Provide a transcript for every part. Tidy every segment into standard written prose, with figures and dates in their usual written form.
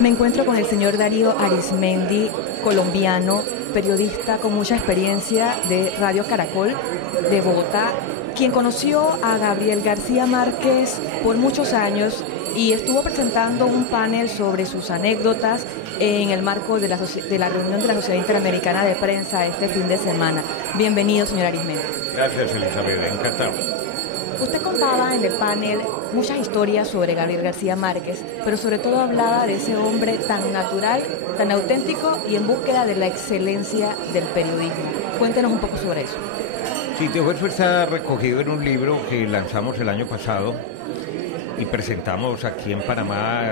Me encuentro con el señor Darío Arizmendi, colombiano, periodista con mucha experiencia de Radio Caracol de Bogotá, quien conoció a Gabriel García Márquez por muchos años y estuvo presentando un panel sobre sus anécdotas en el marco de la reunión de la Sociedad Interamericana de Prensa este fin de semana. Bienvenido, señor Arizmendi. Gracias, Elizabeth, encantado. Usted contaba en el panel muchas historias sobre Gabriel García Márquez, pero sobre todo hablaba de ese hombre tan natural, tan auténtico y en búsqueda de la excelencia del periodismo. Cuéntenos un poco sobre eso. Sí, todo eso está recogido en un libro que lanzamos el año pasado y presentamos aquí en Panamá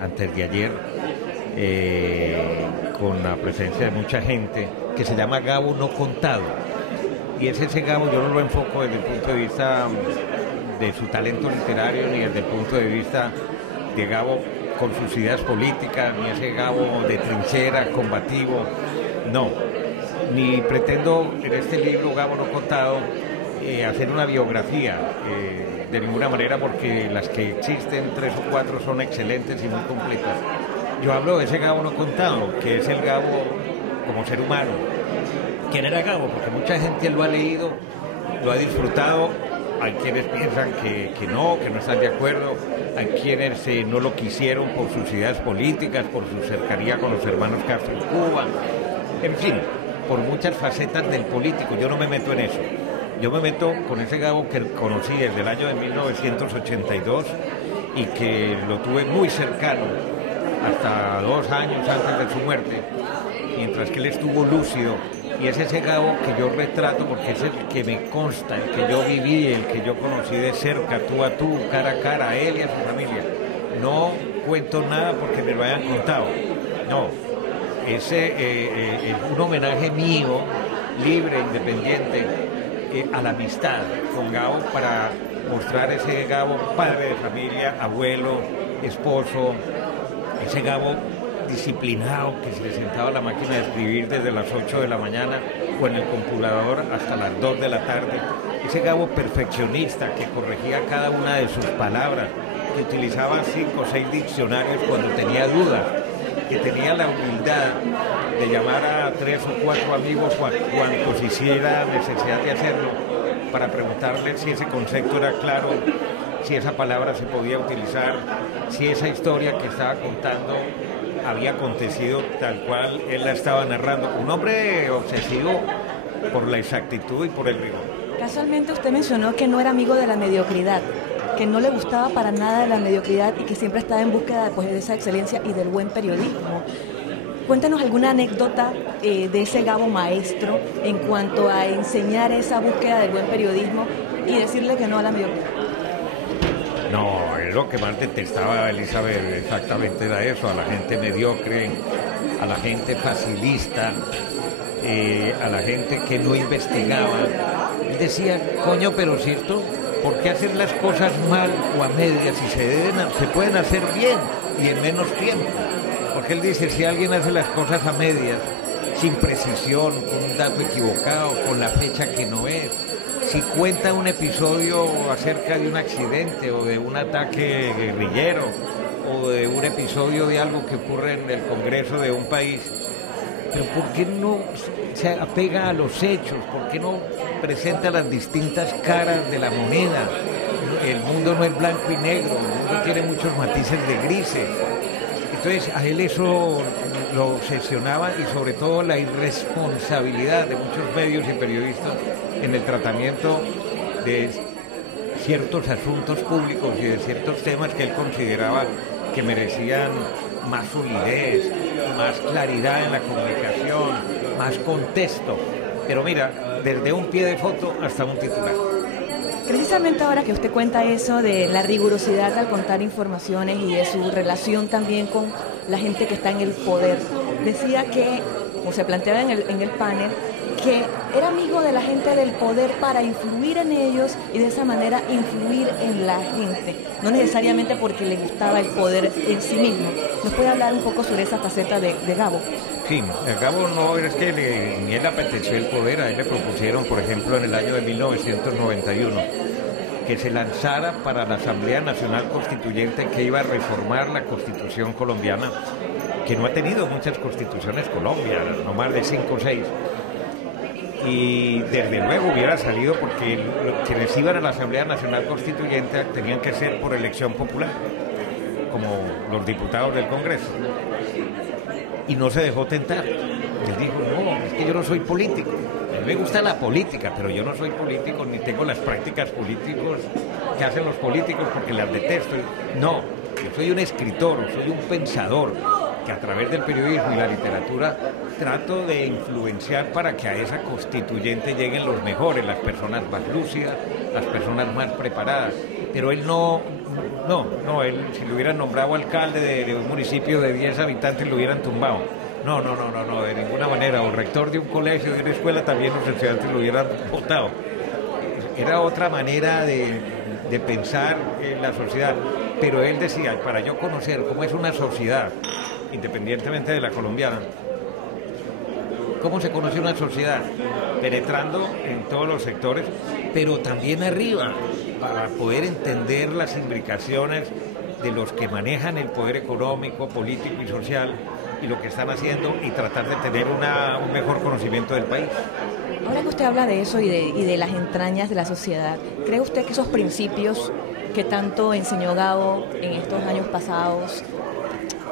antes de ayer con la presencia de mucha gente, que se llama Gabo No Contado. Y ese Gabo yo no lo enfoco desde el punto de vista de su talento literario, ni desde el punto de vista de Gabo con sus ideas políticas, ni ese Gabo de trinchera, combativo, no. Ni pretendo en este libro, Gabo No Contado, hacer una biografía de ninguna manera, porque las que existen, 3 o 4, son excelentes y muy completas. Yo hablo de ese Gabo No Contado, que es el Gabo como ser humano. ¿Quién era Gabo? Porque mucha gente lo ha leído, lo ha disfrutado. Hay quienes piensan que no están de acuerdo. Hay quienes no lo quisieron por sus ideas políticas, por su cercanía con los hermanos Castro en Cuba. En fin, por muchas facetas del político. Yo no me meto en eso. Yo me meto con ese Gabo que conocí desde el año de 1982 y que lo tuve muy cercano hasta 2 años antes de su muerte, mientras que él estuvo lúcido. Y es ese Gabo que yo retrato porque es el que me consta, el que yo viví, el que yo conocí de cerca, tú a tú, cara a cara, a él y a su familia. No cuento nada porque me lo hayan contado. No, es un homenaje mío, libre, independiente, a la amistad con Gabo, para mostrar ese Gabo padre de familia, abuelo, esposo, ese Gabo disciplinado, que se le sentaba a la máquina de escribir desde las 8 de la mañana o en el computador hasta las 2 de la tarde. Ese Gabo perfeccionista que corregía cada una de sus palabras, que utilizaba 5 o 6 diccionarios cuando tenía dudas, que tenía la humildad de llamar a 3 o 4 amigos cuantos hiciera necesidad de hacerlo, para preguntarle si ese concepto era claro, si esa palabra se podía utilizar, si esa historia que estaba contando había acontecido tal cual él la estaba narrando. Un hombre obsesivo por la exactitud y por el rigor. Casualmente usted mencionó que no era amigo de la mediocridad, que no le gustaba para nada de la mediocridad y que siempre estaba en búsqueda de esa excelencia y del buen periodismo. Cuéntanos alguna anécdota de ese Gabo maestro en cuanto a enseñar esa búsqueda del buen periodismo y decirle que no a la mediocridad. No, es lo que más detestaba Elizabeth, exactamente era eso, a la gente mediocre, a la gente facilista, a la gente que no investigaba. Él decía, coño, pero cierto, ¿por qué hacer las cosas mal o a medias si se pueden hacer bien y en menos tiempo? Porque él dice, si alguien hace las cosas a medias, sin precisión, con un dato equivocado, con la fecha que no es, si cuenta un episodio acerca de un accidente o de un ataque guerrillero o de un episodio de algo que ocurre en el Congreso de un país, pero ¿por qué no se apega a los hechos? ¿Por qué no presenta las distintas caras de la moneda? El mundo no es blanco y negro, el mundo tiene muchos matices de grises. Entonces a él eso lo obsesionaba, y sobre todo la irresponsabilidad de muchos medios y periodistas en el tratamiento de ciertos asuntos públicos y de ciertos temas que él consideraba que merecían más solidez, más claridad en la comunicación, más contexto. Pero mira, desde un pie de foto hasta un titular. Precisamente ahora que usted cuenta eso de la rigurosidad al contar informaciones y de su relación también con la gente que está en el poder, decía que, como se planteaba en el panel, que era amigo de la gente del poder para influir en ellos y de esa manera influir en la gente, no necesariamente porque le gustaba el poder en sí mismo. ¿Nos puede hablar un poco sobre esa faceta de Gabo? Sí, a Gabo no, es que ni él apeteció el poder. A él le propusieron, por ejemplo, en el año de 1991, que se lanzara para la Asamblea Nacional Constituyente que iba a reformar la Constitución colombiana, que no ha tenido muchas constituciones Colombia, no más de 5 o 6. Y desde luego hubiera salido porque quienes iban a la Asamblea Nacional Constituyente tenían que ser por elección popular, como los diputados del Congreso. Y no se dejó tentar. Él dijo, no, es que yo no soy político. A mí me gusta la política, pero yo no soy político ni tengo las prácticas políticas que hacen los políticos porque las detesto. No, yo soy un escritor, soy un pensador, que a través del periodismo y la literatura trato de influenciar para que a esa constituyente lleguen los mejores, las personas más lúcidas, las personas más preparadas. Pero él él si lo hubieran nombrado alcalde de un municipio de 10 habitantes lo hubieran tumbado. No, de ninguna manera. O rector de un colegio, de una escuela, también los estudiantes lo hubieran votado. Era otra manera de pensar en la sociedad. Pero él decía, para yo conocer cómo es una sociedad, independientemente de la colombiana, ¿cómo se conoce una sociedad? Penetrando en todos los sectores, pero también arriba, para poder entender las implicaciones de los que manejan el poder económico, político y social, y lo que están haciendo, y tratar de tener un mejor conocimiento del país. Ahora que usted habla de eso y de las entrañas de la sociedad, ¿cree usted que esos principios que tanto enseñó Gabo en estos años pasados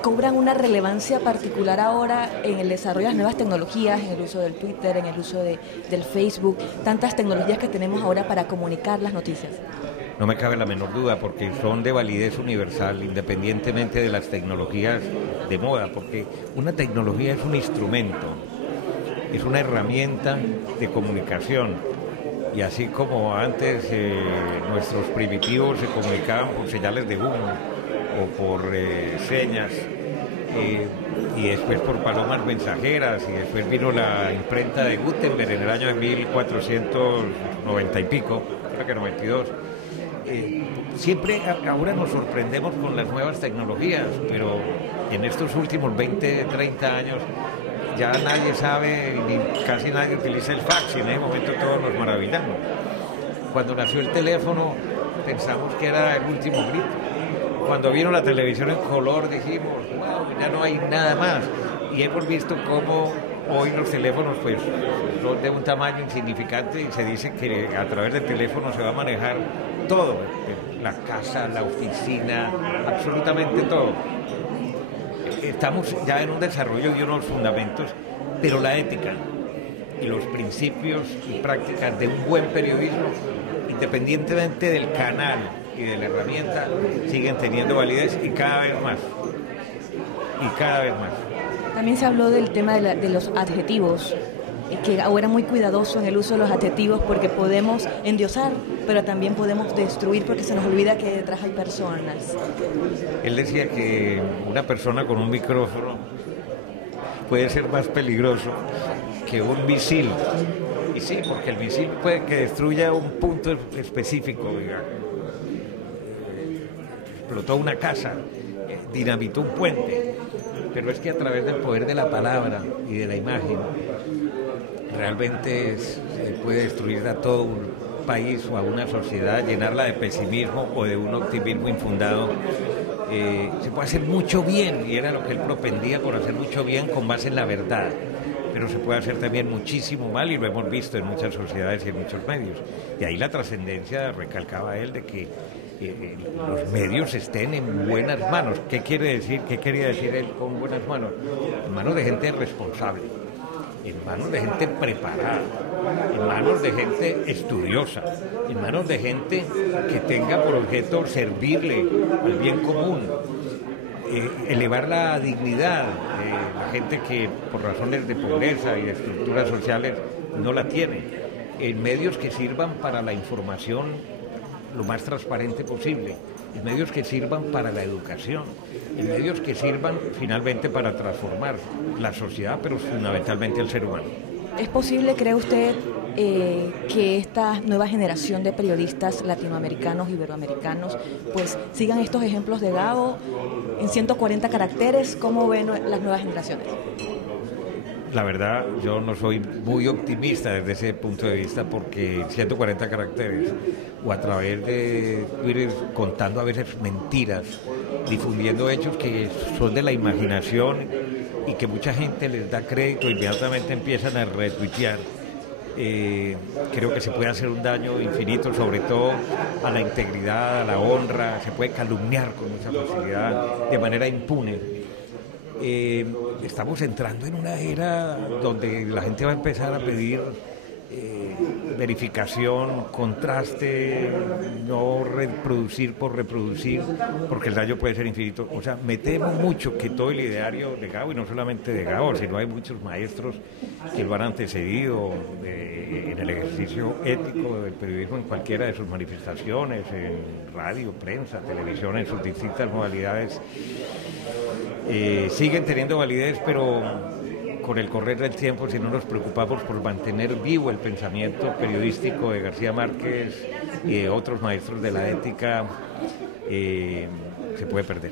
cobran una relevancia particular ahora en el desarrollo de las nuevas tecnologías, en el uso del Twitter, en el uso del Facebook, tantas tecnologías que tenemos ahora para comunicar las noticias? No me cabe la menor duda, porque son de validez universal, independientemente de las tecnologías de moda, porque una tecnología es un instrumento, es una herramienta de comunicación, y así como antes nuestros primitivos se comunicaban por señales de humo o por señas, y después por palomas mensajeras, y después vino la imprenta de Gutenberg en el año de 1490 y pico, creo que 92. Siempre ahora nos sorprendemos con las nuevas tecnologías, pero en estos últimos 20, 30 años ya nadie sabe, ni casi nadie utiliza el fax, y en ese momento todos nos maravillamos. Cuando nació el teléfono pensamos que era el último grito. Cuando vino la televisión en color dijimos, wow, ya no hay nada más. Y hemos visto cómo hoy los teléfonos pues son de un tamaño insignificante, y se dice que a través del teléfono se va a manejar todo, la casa, la oficina, absolutamente todo. Estamos ya en un desarrollo y unos fundamentos, pero la ética y los principios y prácticas de un buen periodismo, independientemente del canal y de la herramienta, siguen teniendo validez, y cada vez más. Y cada vez más. También se habló del tema de los adjetivos, que ahora muy cuidadoso en el uso de los adjetivos porque podemos endiosar, pero también podemos destruir porque se nos olvida que detrás hay personas. Él decía que una persona con un micrófono puede ser más peligroso que un misil. Y sí, porque el misil puede que destruya un punto específico, explotó una casa, dinamitó un puente, pero es que a través del poder de la palabra y de la imagen realmente se puede destruir a todo un país o a una sociedad, llenarla de pesimismo o de un optimismo infundado. Se puede hacer mucho bien, y era lo que él propendía, por hacer mucho bien con base en la verdad, pero se puede hacer también muchísimo mal, y lo hemos visto en muchas sociedades y en muchos medios. Y ahí la trascendencia, recalcaba él, de que los medios estén en buenas manos. ¿Qué quiere decir? ¿Qué quería decir él con buenas manos? En manos de gente responsable, en manos de gente preparada, en manos de gente estudiosa, en manos de gente que tenga por objeto servirle al bien común, elevar la dignidad de la gente que por razones de pobreza y de estructuras sociales no la tiene, en medios que sirvan para la información lo más transparente posible, en medios que sirvan para la educación, en medios que sirvan finalmente para transformar la sociedad, pero fundamentalmente el ser humano. ¿Es posible, cree usted, que esta nueva generación de periodistas latinoamericanos, iberoamericanos, pues sigan estos ejemplos de Gabo en 140 caracteres? ¿Cómo ven las nuevas generaciones? La verdad, yo no soy muy optimista desde ese punto de vista porque 140 caracteres o a través de Twitter contando a veces mentiras, difundiendo hechos que son de la imaginación y que mucha gente les da crédito e inmediatamente empiezan a retuitear. Creo que se puede hacer un daño infinito, sobre todo a la integridad, a la honra, se puede calumniar con mucha facilidad, de manera impune. Estamos entrando en una era donde la gente va a empezar a pedir verificación, contraste, no reproducir por reproducir, porque el daño puede ser infinito. O sea, me temo mucho que todo el ideario de Gabo, y no solamente de Gabo, sino hay muchos maestros que lo han antecedido en el ejercicio ético del periodismo en cualquiera de sus manifestaciones, en radio, prensa, televisión, en sus distintas modalidades, siguen teniendo validez, pero con el correr del tiempo, si no nos preocupamos por mantener vivo el pensamiento periodístico de García Márquez y de otros maestros de la ética, se puede perder.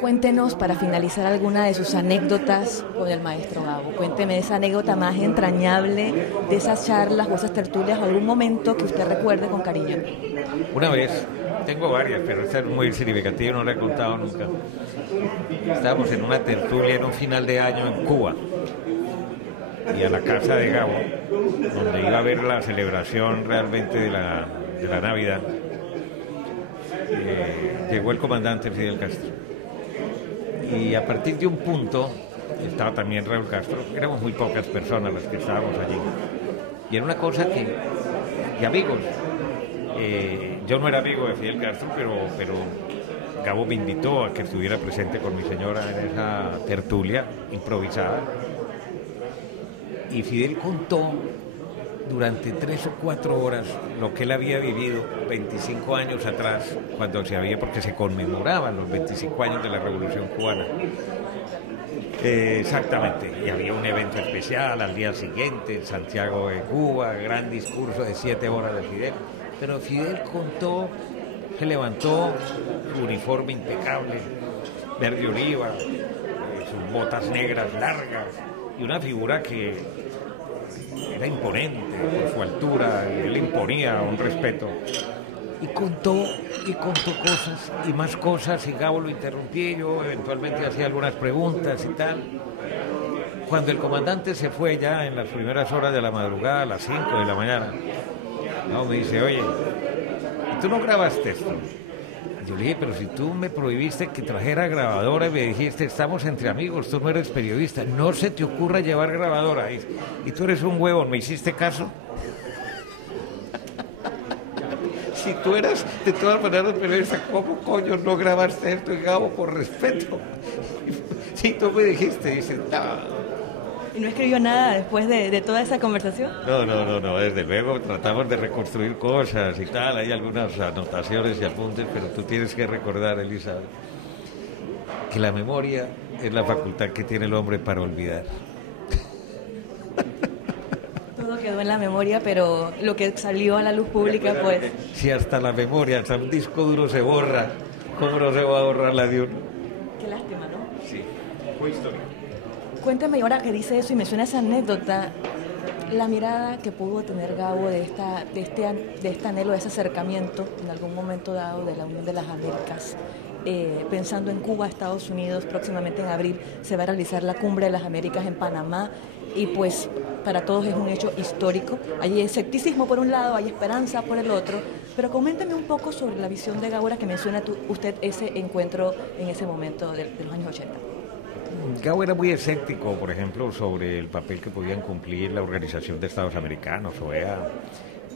Cuéntenos, para finalizar, alguna de sus anécdotas con el maestro Gabo. Cuénteme esa anécdota más entrañable de esas charlas o esas tertulias, o algún momento que usted recuerde con cariño. Una vez, tengo varias, pero esta es muy significativa, no la he contado nunca. Estábamos en una tertulia en un final de año en Cuba y a la casa de Gabo, donde iba a ver la celebración realmente de la Navidad, llegó el comandante Fidel Castro. Y a partir de un punto, estaba también Raúl Castro, éramos muy pocas personas las que estábamos allí. Y era una cosa que amigos, yo no era amigo de Fidel Castro, pero Gabo me invitó a que estuviera presente con mi señora en esa tertulia improvisada. Y Fidel contó durante 3 o 4 horas lo que él había vivido 25 años atrás, porque se conmemoraban los 25 años de la Revolución Cubana. Exactamente, y había un evento especial al día siguiente en Santiago de Cuba, gran discurso de 7 horas de Fidel. Pero Fidel contó, se levantó, su uniforme impecable, verde oliva, sus botas negras largas, y una figura que era imponente por su altura, él imponía un respeto. Y contó cosas y más cosas, y Gabo lo interrumpí, yo eventualmente hacía algunas preguntas y tal. Cuando el comandante se fue ya en las primeras horas de la madrugada, a las 5 de la mañana, Gabo me dice: oye, ¿tú no grabaste esto? Yo le dije: pero si tú me prohibiste que trajera grabadora y me dijiste, estamos entre amigos, tú no eres periodista, no se te ocurra llevar grabadora. Y tú eres un huevón, ¿me hiciste caso? Si tú eras de todas maneras periodista, ¿cómo coño no grabaste esto? Y Gabo, por respeto. Si tú me dijiste, dice, no. ¿Y no escribió nada después de toda esa conversación? No, desde luego tratamos de reconstruir cosas y tal, hay algunas anotaciones y apuntes, pero tú tienes que recordar, Elisa, que la memoria es la facultad que tiene el hombre para olvidar. Todo quedó en la memoria, pero lo que salió a la luz pública, pues... Si hasta la memoria, hasta un disco duro se borra, ¿cómo no se va a borrar la de uno? Qué lástima, ¿no? Sí, fue historia. Cuéntame, y ahora que dice eso y menciona esa anécdota, la mirada que pudo tener Gabo de este anhelo, de ese acercamiento en algún momento dado de la Unión de las Américas, pensando en Cuba, Estados Unidos. Próximamente en abril se va a realizar la Cumbre de las Américas en Panamá, y pues para todos es un hecho histórico. Hay escepticismo por un lado, hay esperanza por el otro, pero coméntame un poco sobre la visión de Gabo, que menciona usted ese encuentro en ese momento de los años 80. Gabo era muy escéptico, por ejemplo, sobre el papel que podían cumplir la Organización de Estados Americanos, OEA,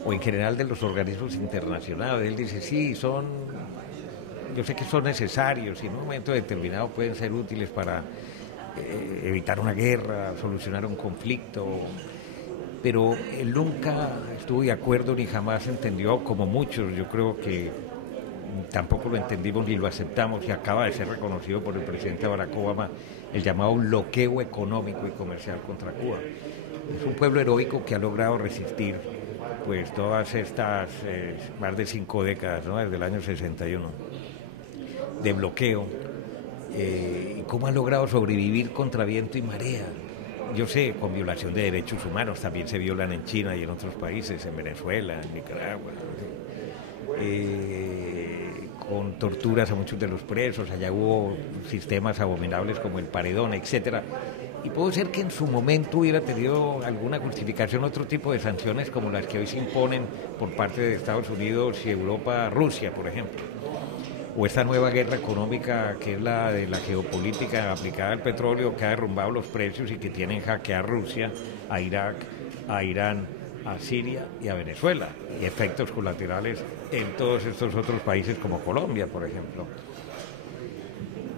o en general de los organismos internacionales. Él dice, sí, yo sé que son necesarios y en un momento determinado pueden ser útiles para evitar una guerra, solucionar un conflicto, pero él nunca estuvo de acuerdo ni jamás entendió, como muchos, yo creo que tampoco lo entendimos ni lo aceptamos, y acaba de ser reconocido por el presidente Barack Obama, el llamado bloqueo económico y comercial contra Cuba. Es un pueblo heroico que ha logrado resistir pues todas estas más de 5 décadas, ¿no? Desde el año 61 de bloqueo, y cómo ha logrado sobrevivir contra viento y marea. yo sé, con violación de derechos humanos, también se violan en China y en otros países, en Venezuela, en Nicaragua, con torturas a muchos de los presos, allá hubo sistemas abominables como el paredón, etcétera. Y puede ser que en su momento hubiera tenido alguna justificación otro tipo de sanciones como las que hoy se imponen por parte de Estados Unidos y Europa a Rusia, por ejemplo. O esta nueva guerra económica que es la de la geopolítica aplicada al petróleo, que ha derrumbado los precios y que tienen jaque a Rusia, a Irak, a Irán, a Siria y a Venezuela, y efectos colaterales en todos estos otros países como Colombia, por ejemplo.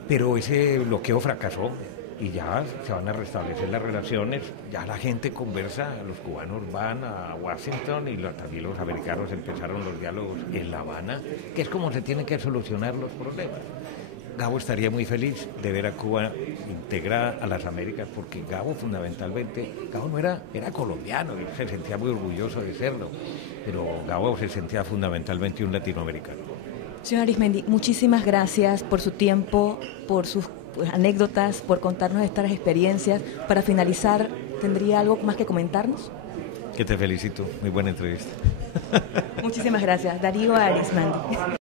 Pero ese bloqueo fracasó y ya se van a restablecer las relaciones, ya la gente conversa, los cubanos van a Washington y también los americanos empezaron los diálogos en La Habana, que es como se tienen que solucionar los problemas. Gabo estaría muy feliz de ver a Cuba integrada a las Américas, porque Gabo fundamentalmente, Gabo no era colombiano y se sentía muy orgulloso de serlo, pero Gabo se sentía fundamentalmente un latinoamericano. Señor Arizmendi, muchísimas gracias por su tiempo, por sus anécdotas, por contarnos estas experiencias. Para finalizar, ¿tendría algo más que comentarnos? Que te felicito, muy buena entrevista. Muchísimas gracias, Darío Arizmendi.